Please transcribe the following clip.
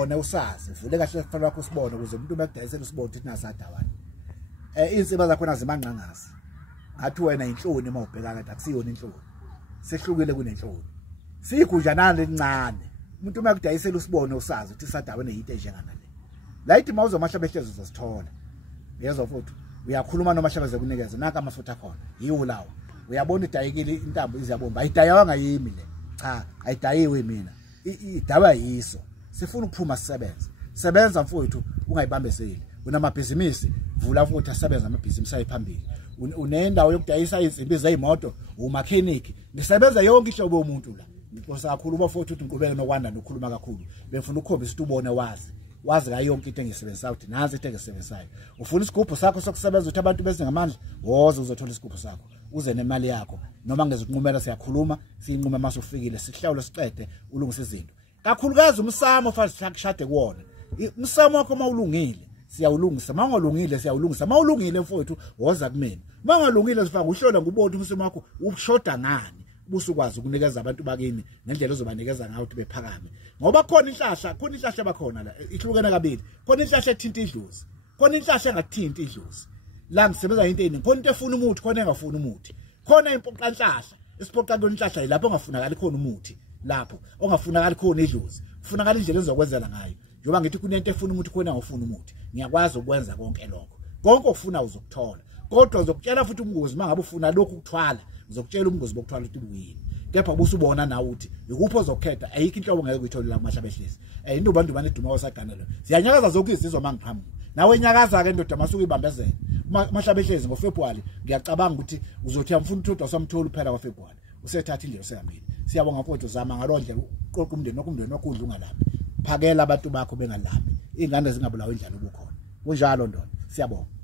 Ona usazi vule kahle kufanele wakho usibone ukuze umuntu bekudayisela usibone ukuthi nasadawana insiba zakhona zimanqangazi ngathi wena inhloni uma ubheka kade akusiyona inhloni sehlukile kunenhloni sigunjanana lencane umuntu bekudayisela usibone usazi ukuthi isadawana yinto enjengana le la ithi mawuzo Mahlabehlezi uzosithola yezwa futhi uyakhuluma noMahlabehlezi kunikeza naka amafutha khona yiwo lawo uyabona idayikile intambo iziyabomba ayidayawanga yimi le cha ayidayiwe mina idaba yiso sifuna ukuphuma sebenza mfowethu ungayibambezeli unamabhizinisi vula futhi asebenza amabhizinisi ayiphambili unendawo yokudayisa izinsimbi zezimoto umechanic nisebenza yonke ihlobo yomuntu la ngikosa kakhulu bafowethu ukuthi ngiqhubeke nokwanda nokhuluma kakhulu befuna ukukhombisa ukuthi ubone wazi la yonke into engisebenzayo ukuthi nazi into engisebenzayo ufuna isigubhu sakho sokusebenza ukuthi abantu bese ngamandla woze uzothola isigubhu sakho uze nemali yakho noma ngezikunqumela siyakhuluma siyinqume mase ufikile sihlawule siqede ulungisa izinto kakhulukazi umsamo ofanele kushade kuwona umsamo wakho mawulungile siyawulungisa mawungalungile siyawulungisa mawulungile mfowethu woza kumina mawungalungile sifaka uhlola ngubona umsamo wakho ushoda ngani busukwazi ukunikeza abantu bakini ngendlela ozobanikeza ngayo ukuthi bephakame ngoba khona inhlahla bakhona la ihlukene kabili khona inhlahla ethinta idlozi khona inhlahla engathinta idlozi la ngisebenza into eningi khona into efuna umuthi khona engafuni umuthi khona impoqa inhlahla isipoqa kwenhlahla lapho ongafunakala khona umuthi lapho ongafunakala khona idlozi kufunakala indlela ezokwenzela ngayo njoba ngithi kunento efuna umuthi khona engafuni umuthi ngiyakwazi ukwenza konke lokho konke okufuna uzokuthola kodwa uzokutshela futhi ubungozi mangabe ufuna lokhu ukuthwala uzokutshela ubungozi bokuthwala ukuthi buyini kepha busubona nawe ukuthi ikuphi ozokhetha ayikho inhlobo ngeke uyitholela kuMahlabehlezi indobantu baneduma wasagana lo siyanyakaza zokuzizwa mangiqhamuka nawe nyakaza ke ndoda masuku ibambezela Mahlabehlezi ngoFebruary ngiyacabanga ukuthi uzothi amfuna uthotha samthola uphela kwaFebruary usethatha indlela osehambile siyabonga mfowethu zama ngalondlela uqoqa umndeni nokumndeni okudla ungalaphi phakela abantu bakho bengalaphi ingane zingabulawa indlala obukhona kunjalo ndoda siyabonga.